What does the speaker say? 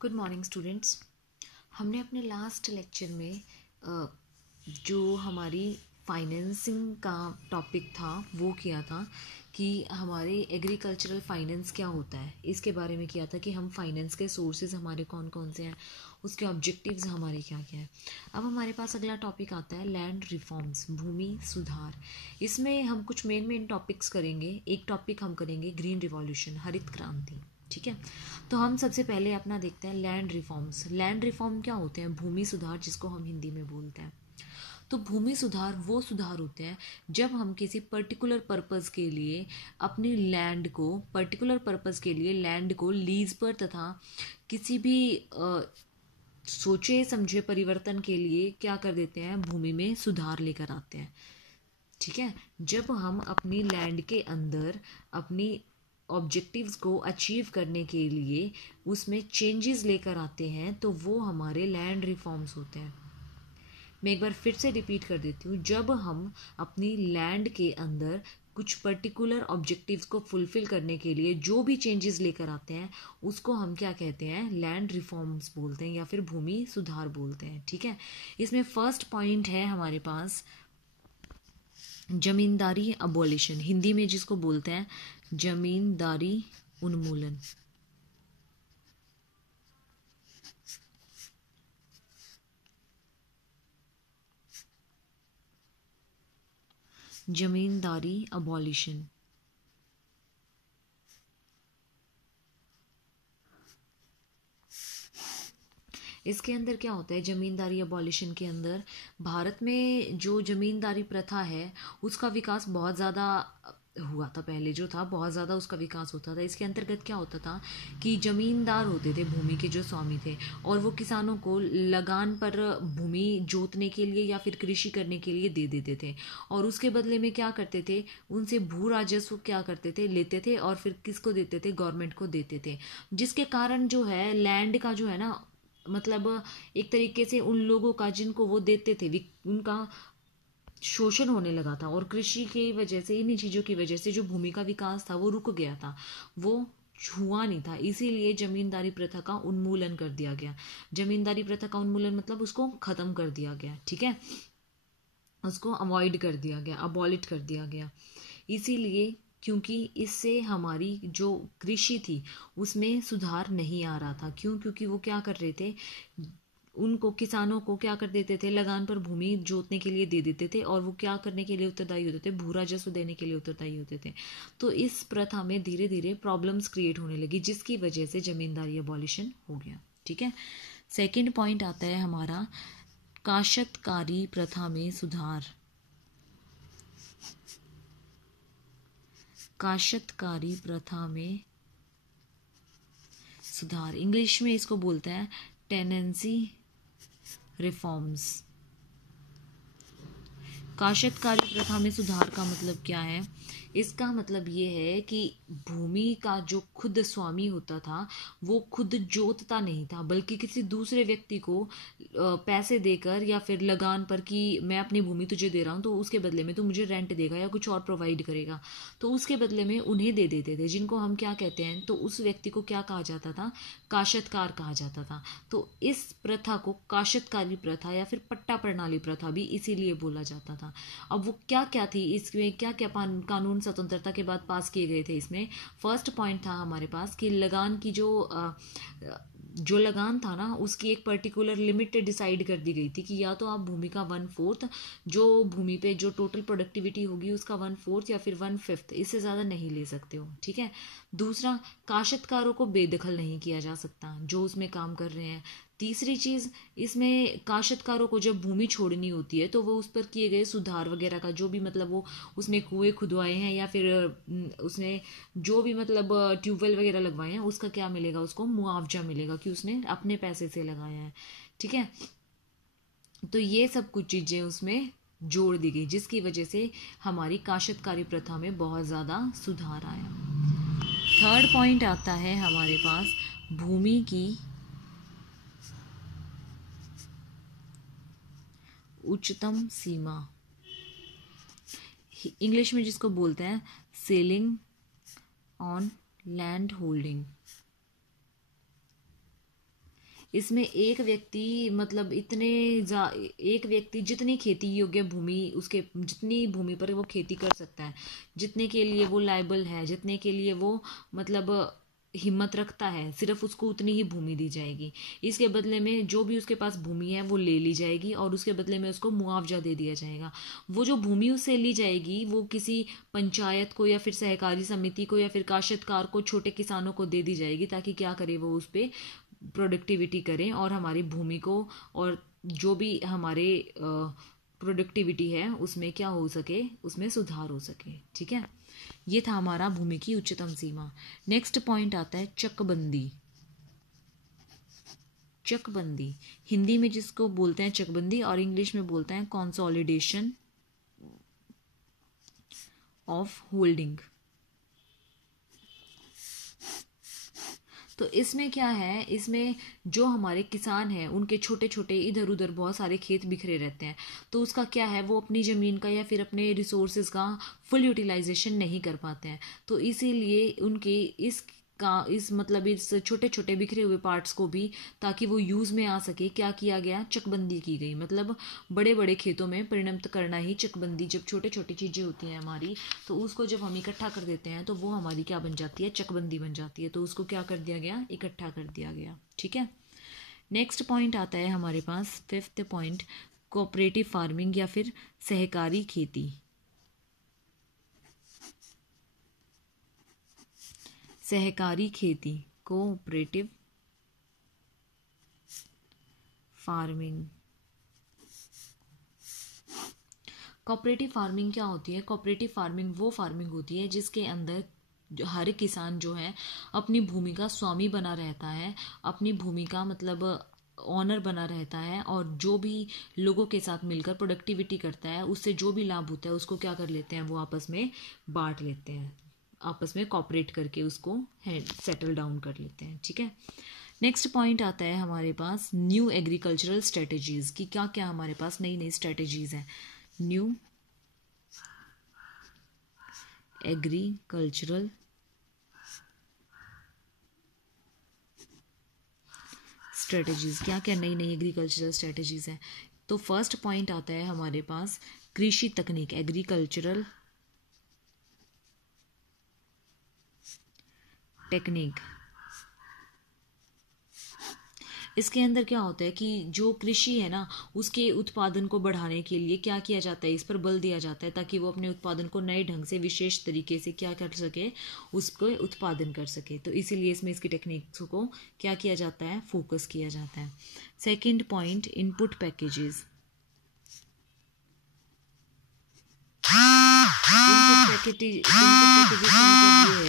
Good morning students. हमने अपने last lecture में जो हमारी फाइनेंसिंग का टॉपिक था वो किया था कि हमारे एग्रीकल्चरल फाइनेंस क्या होता है, इसके बारे में किया था कि हम फाइनेंस के सोर्सेज हमारे कौन कौन से हैं, उसके ऑब्जेक्टिव्स हमारे क्या क्या हैं। अब हमारे पास अगला टॉपिक आता है लैंड रिफॉर्म्स, भूमि सुधार। इसमें हम कुछ मेन टॉपिक्स करेंगे। एक टॉपिक हम करेंगे ग्रीन रिवॉल्यूशन, हरित क्रांति। ठीक है, तो हम सबसे पहले अपना देखते हैं लैंड रिफॉर्म्स। लैंड रिफॉर्म क्या होते हैं? भूमि सुधार, जिसको हम हिंदी में बोलते हैं। तो भूमि सुधार वो सुधार होते हैं जब हम किसी पर्टिकुलर पर्पस के लिए अपनी लैंड को लीज पर तथा किसी भी सोचे समझे परिवर्तन के लिए क्या कर देते हैं, भूमि में सुधार लेकर आते हैं। ठीक है, जब हम अपनी लैंड के अंदर अपनी ऑब्जेक्टिव्स को अचीव करने के लिए उसमें चेंजेस लेकर आते हैं तो वो हमारे लैंड रिफॉर्म्स होते हैं। मैं एक बार फिर से रिपीट कर देती हूँ, जब हम अपनी लैंड के अंदर कुछ पर्टिकुलर ऑब्जेक्टिव्स को फुलफिल करने के लिए जो भी चेंजेस लेकर आते हैं उसको हम क्या कहते हैं, लैंड रिफॉर्म्स बोलते हैं या फिर भूमि सुधार बोलते हैं। ठीक है, इसमें फर्स्ट पॉइंट है हमारे पास जमींदारी अबॉलिशन, हिंदी में जिसको बोलते हैं जमींदारी उन्मूलन। जमींदारी अबॉलिशन इसके अंदर क्या होता है, जमींदारी अबॉलिशन के अंदर भारत में जो जमींदारी प्रथा है उसका विकास बहुत ज़्यादा हुआ था। पहले जो था बहुत ज़्यादा उसका विकास होता था। इसके अंतर्गत क्या होता था कि जमींदार होते थे, भूमि के जो स्वामी थे, और वो किसानों को लगान पर भूमि जोतने के लिए या फिर कृषि करने के लिए दे देते थे, और उसके बदले में क्या करते थे, उनसे भू राजस्व क्या करते थे, लेते थे और फिर किसको देते थे, गवर्नमेंट को देते थे। जिसके कारण जो है लैंड का जो है ना, मतलब एक तरीके से उन लोगों का जिनको वो देते थे उनका शोषण होने लगा था, और कृषि की वजह से, इन्हीं चीज़ों की वजह से जो भूमि का विकास था वो रुक गया था, वो हुआ नहीं था। इसीलिए जमींदारी प्रथा का उन्मूलन कर दिया गया। जमींदारी प्रथा का उन्मूलन मतलब उसको खत्म कर दिया गया। ठीक है, उसको अवॉइड कर दिया गया, अबॉलिट कर दिया गया। इसीलिए क्योंकि इससे हमारी जो कृषि थी उसमें सुधार नहीं आ रहा था। क्यों? क्योंकि वो क्या कर रहे थे, उनको किसानों को क्या कर देते थे, लगान पर भूमि जोतने के लिए दे देते थे, और वो क्या करने के लिए उत्तरदायी होते थे, भू राजस्व देने के लिए उत्तरदायी होते थे। तो इस प्रथा में धीरे धीरे प्रॉब्लम्स क्रिएट होने लगी, जिसकी वजह से जमींदारी अबॉलिशन हो गया। ठीक है, सेकंड पॉइंट आता है हमारा काश्तकारी प्रथा में सुधार। काश्तकारी प्रथा में सुधार, इंग्लिश में इसको बोलते हैं टेनेंसी रिफॉर्म्स। काश्तकारी प्रथा में सुधार का मतलब क्या है? इसका मतलब ये है कि भूमि का जो खुद स्वामी होता था वो खुद जोतता नहीं था, बल्कि किसी दूसरे व्यक्ति को पैसे देकर या फिर लगान पर कि मैं अपनी भूमि तुझे दे रहा हूँ तो उसके बदले में तू मुझे रेंट देगा या कुछ और प्रोवाइड करेगा, तो उसके बदले में उन्हें दे देते थे, जिनको हम क्या कहते हैं, तो उस व्यक्ति को क्या कहा जाता था, काश्तकार कहा जाता था। तो इस प्रथा को काश्तकारी प्रथा या फिर पट्टा प्रणाली प्रथा भी इसीलिए बोला जाता था। अब वो क्या क्या थी, इसमें क्या क्या कानून स्वतंत्रता के बाद पास किए गए थे। इसमें फर्स्ट पॉइंट था हमारे पास कि लगान की जो लगान था ना, उसकी एक पर्टिकुलर लिमिट डिसाइड कर दी गई थी कि या तो आप भूमि का 1/4, जो भूमि पे जो टोटल प्रोडक्टिविटी होगी उसका 1/4 या फिर 1/5, इससे ज़्यादा नहीं ले सकते हो। ठीक है, दूसरा, काश्तकारों को बेदखल नहीं किया जा सकता जो उसमें काम कर रहे हैं। तीसरी चीज़, इसमें काश्तकारों को जब भूमि छोड़नी होती है तो वो उस पर किए गए सुधार वगैरह का जो भी, मतलब वो उसने कुएं खुदवाए हैं या फिर उसने जो भी मतलब ट्यूबवेल वगैरह लगवाए हैं, उसका क्या मिलेगा, उसको मुआवजा मिलेगा कि उसने अपने पैसे से लगाया है। ठीक है, तो ये सब कुछ चीज़ें उसमें जोड़ दी गई, जिसकी वजह से हमारी काश्तकारी प्रथा में बहुत ज़्यादा सुधार आया। थर्ड पॉइंट आता है हमारे पास भूमि की उच्चतम सीमा, इंग्लिश में जिसको बोलते हैं सेलिंग ऑन लैंड होल्डिंग। इसमें एक व्यक्ति मतलब एक व्यक्ति जितनी खेती योग्य भूमि, उसके जितनी भूमि पर वो खेती कर सकता है, जितने के लिए वो लायबल है, जितने के लिए वो मतलब हिम्मत रखता है, सिर्फ उसको उतनी ही भूमि दी जाएगी। इसके बदले में जो भी उसके पास भूमि है वो ले ली जाएगी और उसके बदले में उसको मुआवजा दे दिया जाएगा। वो जो भूमि उससे ली जाएगी वो किसी पंचायत को या फिर सहकारी समिति को या फिर काश्तकार को, छोटे किसानों को दे दी जाएगी, ताकि क्या करे, वो उस पर प्रोडक्टिविटी करें और हमारी भूमि को और जो भी हमारे प्रोडक्टिविटी है उसमें क्या हो सके, उसमें सुधार हो सके। ठीक है, ये था हमारा भूमि की उच्चतम सीमा। नेक्स्ट पॉइंट आता है चकबंदी। चकबंदी हिंदी में जिसको बोलते हैं चकबंदी और इंग्लिश में बोलते हैं कंसोलिडेशन ऑफ होल्डिंग। तो इसमें क्या है, इसमें जो हमारे किसान हैं उनके छोटे छोटे इधर उधर बहुत सारे खेत बिखरे रहते हैं, तो उसका क्या है, वो अपनी ज़मीन का या फिर अपने रिसोर्सेज का फुल यूटिलाइजेशन नहीं कर पाते हैं। तो इसीलिए उनके इस मतलब इस छोटे छोटे बिखरे हुए पार्ट्स को भी, ताकि वो यूज़ में आ सके, क्या किया गया, चकबंदी की गई। मतलब बड़े बड़े खेतों में परिणत करना ही चकबंदी। जब छोटे छोटी चीज़ें होती हैं हमारी, तो उसको जब हम इकट्ठा कर देते हैं तो वो हमारी क्या बन जाती है, चकबंदी बन जाती है। तो उसको क्या कर दिया गया, इकट्ठा कर दिया गया। ठीक है, नेक्स्ट पॉइंट आता है हमारे पास, फिफ्थ पॉइंट, कोऑपरेटिव फार्मिंग या फिर सहकारी खेती। सहकारी खेती, कोऑपरेटिव फार्मिंग। कोऑपरेटिव फार्मिंग क्या होती है? कोऑपरेटिव फार्मिंग वो फार्मिंग होती है जिसके अंदर हर किसान जो है अपनी भूमि का स्वामी बना रहता है, अपनी भूमि का मतलब ऑनर बना रहता है, और जो भी लोगों के साथ मिलकर प्रोडक्टिविटी करता है, उससे जो भी लाभ होता है उसको क्या कर लेते हैं, वो आपस में बांट लेते हैं, आपस में कॉपरेट करके उसको सेटल डाउन कर लेते हैं। ठीक है, नेक्स्ट पॉइंट आता है हमारे पास न्यू एग्रीकल्चरल स्ट्रेटेजीज की। क्या क्या हमारे पास नई नई स्ट्रेटेजीज हैं? न्यू एग्रीकल्चरल स्ट्रेटेजीज, क्या क्या नई नई एग्रीकल्चरल स्ट्रेटेजीज हैं? तो फर्स्ट पॉइंट आता है हमारे पास कृषि तकनीक, एग्रीकल्चरल टेक्निक। इसके अंदर क्या होता है कि जो कृषि है ना, उसके उत्पादन को बढ़ाने के लिए क्या किया जाता है, इस पर बल दिया जाता है, ताकि वो अपने उत्पादन को नए ढंग से, विशेष तरीके से क्या कर सके, उसको उत्पादन कर सके। तो इसीलिए इसमें इसकी टेक्निक्स को क्या किया जाता है, फोकस किया जाता है। Second point, input packages. Input packages का मतलब ये है